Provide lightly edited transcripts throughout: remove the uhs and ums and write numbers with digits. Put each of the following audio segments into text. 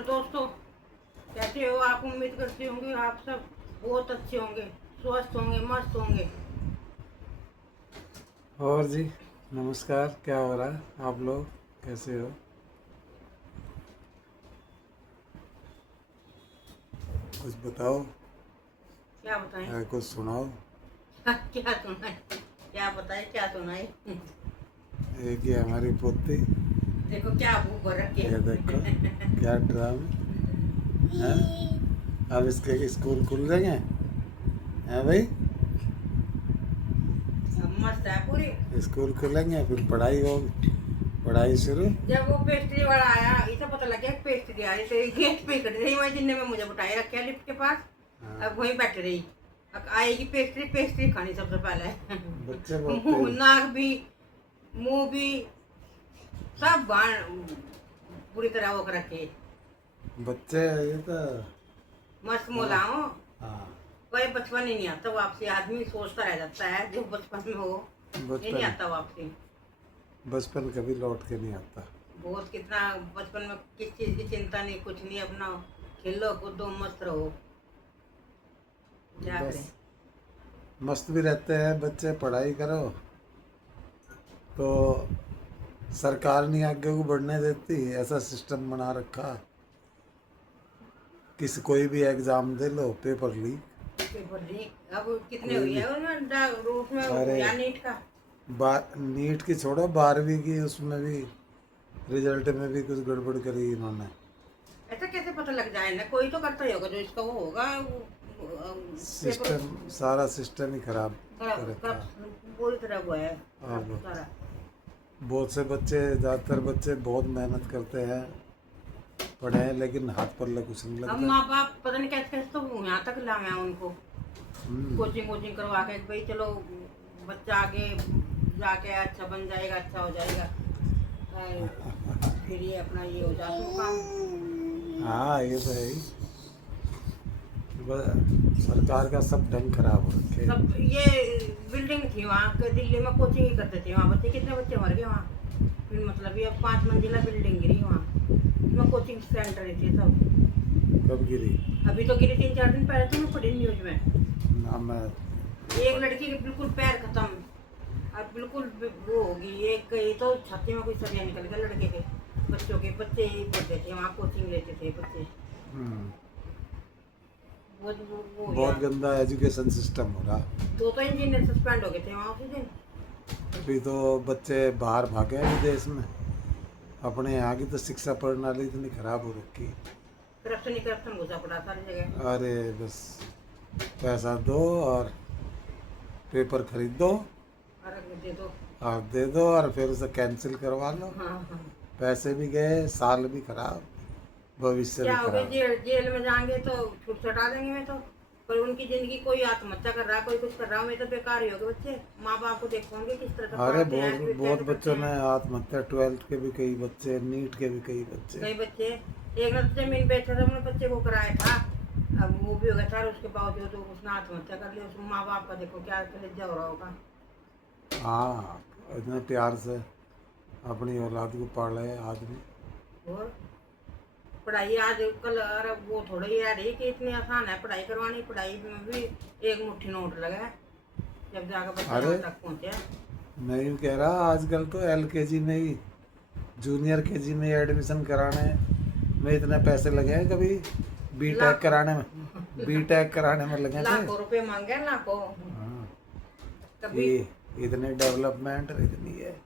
Hello दोस्तों, कैसे हो आप? उम्मीद करती होंगे आप सब बहुत अच्छे होंगे, स्वस्थ होंगे, मस्त होंगे। और जी, नमस्कार। क्या हो रहा है? आप लोग कैसे हो? कुछ बताओ क्या बताएं? या कुछ सुनाओ। क्या सुनाए? क्या बताए, क्या सुनाए? एक ये हमारी पोती, देखो क्या भूख भर रखी ये देखो है। क्या ड्रामा है। अब इसके स्कूल खुल जाएंगे हैं भाई? अब मस्त है पूरी। स्कूल खुलेंगे फिर पढ़ाई होगी, पढ़ाई शुरू। जब वो पेस्ट्री वाला आया, इसे पता लग गया पेस्ट्री आ रही, तो गेट पे खड़ी रही वहीं, जिन्ने में मुझे बिठाए रखे लिफ्ट के पास। हाँ, अब वहीं बैठी रही। अब आएगी पेस्ट्री, पेस्ट्री खानी सबसे पहले। बच्चे बहुत मुंह तेज। नाक भी, मुंह भी, सब बाण पूरी तरह वो कर रखे। बच्चे ये तो। मस्त हाँ, मोलाओ। हाँ। वही बचपन ही नहीं आता वापसी, आदमी सोचता रह जाता है जो बचपन में हो। ये नहीं बचपन आता वापसी। बचपन कभी लौट के नहीं आता। बहुत कितना बचपन में किस चीज की चिंता नहीं, कुछ नहीं, अपना खेलो कूदो मस्त रहो। क्या बस करें? मस्त भी रहते हैं बच्चे, पढ़ाई करो तो सरकार नहीं आगे को बढ़ने देती। ऐसा सिस्टम बना रखा, किसी कोई भी एग्ज़ाम दे लो पेपर लीक। पेपर लीक अब कितने कोई हुई भी। है उसमें रूट में अरे या नीट का। नीट की छोड़ो, 12वीं की उसमें भी रिजल्ट में भी कुछ गड़बड़ करी इन्होंने। ऐसा कैसे पता लग जाए ना? कोई तो करता ही होगा जो इसका वो होगा पेपर सिस्टम, सारा सिस्टम ही खराब कर रखा। पूरी तरह वो है अब सारा। बहुत से बच्चे, ज़्यादातर बच्चे बहुत मेहनत करते हैं, पढ़े हैं, लेकिन हाथ पल्ले कुछ नहीं अब लगता। माँ बाप पता नहीं कैसे कैसे तो यहाँ तक लाए हैं उनको, हम्म, कोचिंग वोचिंग करवा के भाई चलो बच्चा आगे जाके अच्छा बन जाएगा, अच्छा हो जाएगा। फिर ये अपना ये हो जाए तो काम। हाँ ये तो है ही। सरकार का सब ढंग खराब हो रखे। सब ये बिल्डिंग थी वहाँ के, दिल्ली में कोचिंग ही करते थे वहाँ बच्चे, कितने बच्चे मर गए वहाँ। फिर मतलब ये 5 मंजिला बिल्डिंग गिरी वहाँ, उसमें कोचिंग सेंटर ही थे सब। कब गिरी? अभी तो गिरी 3-4 दिन पहले, तो मैं पढ़ी न्यूज में। ना मैं। एक लड़की के बिल्कुल पैर खत्म, अब बिल्कुल वो होगी। एक ये तो छाती में कोई सरिया निकल गया लड़के के। बच्चों के बच्चे ही पढ़ते थे वहाँ, कोचिंग लेते थे बच्चे। हम्म, वो हो गया। बहुत गंदा एजुकेशन सिस्टम हो रहा। दो इंजीनियर सस्पेंड हो गए थे वहाँ उसी दिन। अभी तो बच्चे बाहर भागे हैं विदेश में। अपने यहाँ की तो शिक्षा प्रणाली इतनी खराब हो रखी। करप्शन ही करप्शन घुसा पड़ा सारी जगह। अरे बस पैसा दो और पेपर खरीद दो अरे दे दो। और दे दो और फिर उसे कैंसिल करवा लो। हाँ हाँ। पैसे भी गए, साल भी खराब, भविष्य भी क्या हो गया, खराब। जेल में जाएंगे तो छूट छटा देंगे मैं तो। पर उनकी जिंदगी, कोई आत्महत्या कर रहा है, कोई कुछ कर रहा है, मैं तो बेकार ही हो गए बच्चे। माँ बाप को देखोगे किस तरह से अरे पढ़ते हैं, बहुत फिर बहुत कैसे करते बच्चों ने हैं। आत्महत्या, 12th के भी कई बच्चे, नीट के भी कई बच्चे। कई बच्चे, एक ने तो जमीन बेचा था, अपने बच्चे को कराया था। अब वो भी हो गया था, उसके बावजूद तो उसने आत्महत्या कर ली। उस माँ बाप का देखो क्या कलेजा हो रहा होगा। हाँ, इतने प्यार से अपनी औलाद को पाले आदमी। और पढ़ाई आज कल, अरे वो थोड़ा ही यार है कि इतनी आसान है पढ़ाई करवानी। पढ़ाई में भी एक मुट्ठी नोट लगा है, जब जाकर बच्चा अरे यहाँ तक पहुँचे। मैं यूँ कह रहा, आजकल तो एलकेजी में ही, जूनियर केजी में एडमिशन कराने में इतने पैसे लगे हैं। कभी बीटेक लाख कराने में, बीटेक कराने में लगे थे। लाखों रुपए मांगे, लाखों। हाँ, कभी कि इतनी डेवलपमेंट इतनी है।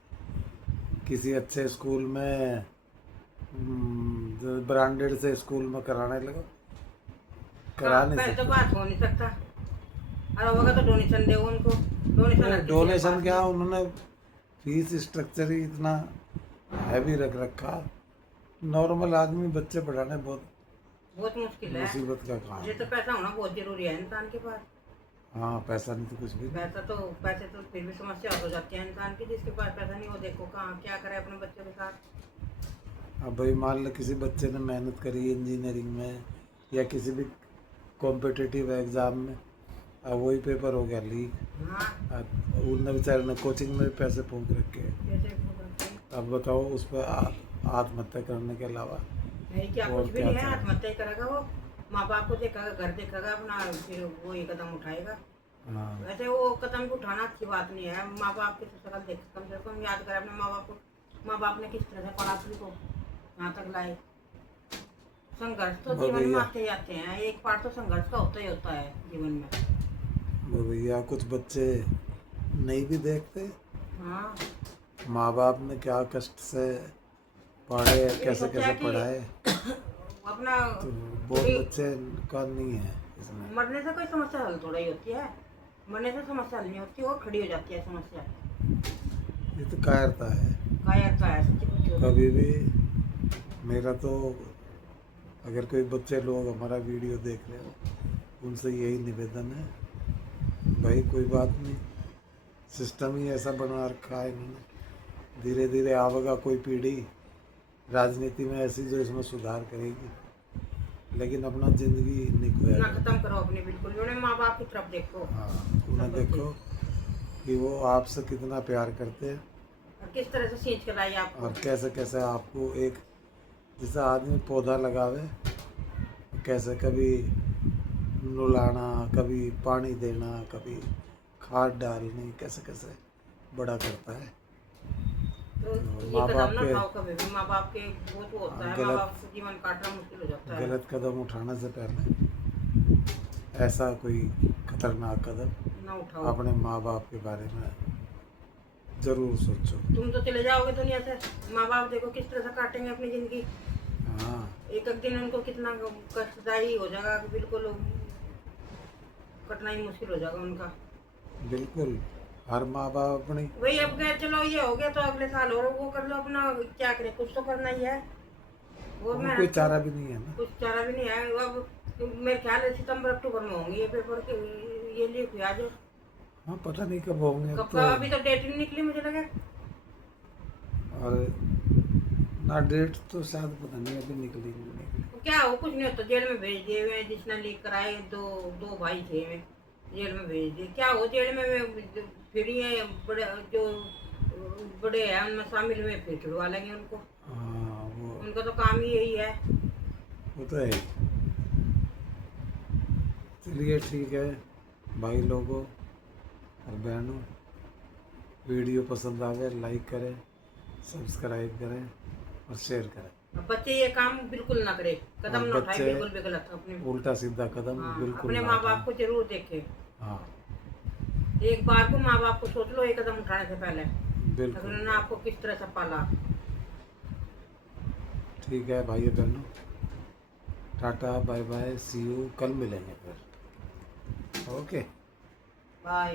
किसी अच्छे स्कूल में, ब्रांडेड से स्कूल में कराने लगे, कहाँ करा नहीं पैसे तो सकते। बात हो नहीं सकता। अरे होगा तो डोनेशन दे उनको। डोनेशन हर किसी के डोनेशन पास क्या, नहीं। उन्होंने फीस स्ट्रक्चर ही इतना हैवी रख रखा। नॉर्मल आदमी बच्चे पढ़ाने बहुत बहुत मुश्किल है। मुसीबत का काम ये तो है। पैसा होना बहुत जरूरी है इंसान के पास। हाँ, पैसा नहीं तो कुछ भी नहीं। पैसे तो फिर भी समस्या हो जाती है इंसान की। जिसके पास पैसा नहीं, वो देखो कहाँ क्या करे अपने बच्चों के साथ। अब भाई मान लो किसी बच्चे ने मेहनत करी इंजीनियरिंग में या किसी भी कॉम्पिटिटिव एग्ज़ाम में, अब वही पेपर हो गया लीक। हाँ, अब उनने बेचारे ने कोचिंग में भी पैसे फूंक रखे हैं। कैसे वो करते हैं। अब बताओ, उस पर आत्महत्या करने के अलावा है क्या, और कुछ भी क्या नहीं है, था? आत्महत्या ही करेगा वो। माँ बाप को देखेगा, घर देखेगा अपना, फिर वो ये कदम उठाएगा। हाँ वैसे वो कदम को उठाना अच्छी बात नहीं है। माँ बाप की तो शकल देख, कम से कम याद करें अपने माँ बाप को। माँ बाप ने किस तरह से पढ़ा तुझ को यहाँ तक लाए। संघर्ष तो वो जीवन में भैया आते ही आते हैं, एक पार्ट तो संघर्ष का होता ही होता है जीवन में। वो भैया कुछ बच्चे नहीं भी देखते हाँ, माँ बाप ने क्या कष्ट से पढ़े, ये कैसे सोचा कैसे कि पढ़ाए, अपना तो बहुत ये बच्चे का नहीं है इसमें। मरने से कोई समस्या हल थोड़ा ही होती है। मरने से समस्या हल नहीं होती, वो खड़ी हो जाती है समस्या। ये तो कायरता है। कायरता है सच्ची पूछो तो। कभी भी मेरा तो अगर कोई बच्चे लोग हमारा वीडियो देख रहे हो उनसे यही निवेदन है, भाई कोई बात नहीं, सिस्टम ही ऐसा बना रखा है इन्होंने, धीरे धीरे आवेगा कोई पीढ़ी राजनीति में ऐसी जो इसमें सुधार करेगी, लेकिन अपना जिंदगी नहीं खोया ना जाए। खत्म करो अपनी, बिल्कुल भी उन्हें माँ बाप की तरफ देखो। हाँ उन्हें सब देखो कि वो आपसे कितना प्यार करते हैं और किस तरह से सींच कर लाई आपको। और कैसे कैसे आपको एक जैसे आदमी पौधा लगावे, कैसे कभी नुलाना, कभी पानी देना, कभी खाद डालनी, कैसे कैसे बड़ा करता है। तो तो ये माँ कदम बाप ना के उठाओ कभी भी। माँ बाप के वो तो होता है, माँ गलत बाप को जीवन काटना मुश्किल हो जाता है। गलत कदम उठाने से पहले ऐसा कोई खतरनाक कदम ना उठाओ। अपने माँ बाप के बारे में ज़रूर सोचो। तुम तो चले जाओगे दुनिया से, माँ बाप देखो किस तरह से काटेंगे अपनी जिंदगी। हाँ एक एक दिन उनको कितना कष्टदायी हो जाएगा, बिल्कुल कटना ही मुश्किल हो जाएगा उनका। बिल्कुल, हर माँ बाप अपनी वही अब गए, चलो ये हो गया तो अगले साल और वो कर लो अपना, क्या करें, कुछ तो करना ही है। वो उनको मैं कोई चारा भी नहीं है ना। कुछ चारा भी नहीं है अब। मेरे ख्याल है सितंबर अक्टूबर में होंगे ये पेपर के, ये लीक हुआ जो। हाँ पता नहीं कब होंगे अब कब तो। का, अभी तो डेट नहीं निकली मुझे लगा। और ना डेट तो शायद पता नहीं अभी निकली नहीं निकली। तो क्या हो, कुछ नहीं होता, जेल में भेज दिए हुए हैं, जिसने लीक कराए दो दो भाई थे में, जेल में भेज दिए। क्या हो, जेल में फिर ये बड़े जो बड़े हैं उनमें शामिल हुए, फिर छुड़वा लेंगे उनको। हाँ उनका तो काम ही यही है। वो तो है ही। चलिए ठीक है भाई लोगों और बहनों, वीडियो पसंद आवे लाइक करें, सब्सक्राइब करें और शेयर करें। अब बच्चे ये काम बिल्कुल ना करे, कदम और ना उठाए, बच्चे बिल्कुल भी गलत अपने। उल्टा सीधा कदम हाँ, बिल्कुल अपने ना माँ बाप उठाएं। को जरूर देखे। हाँ एक बार को माँ बाप को सोच लो एक कदम उठाने से पहले, अगर बिल्कुल। उन्होंने आपको किस तरह से पाला। ठीक है भाई बहनों, tata bye bye, see you, कल मिलेंगे फिर। Okay bye.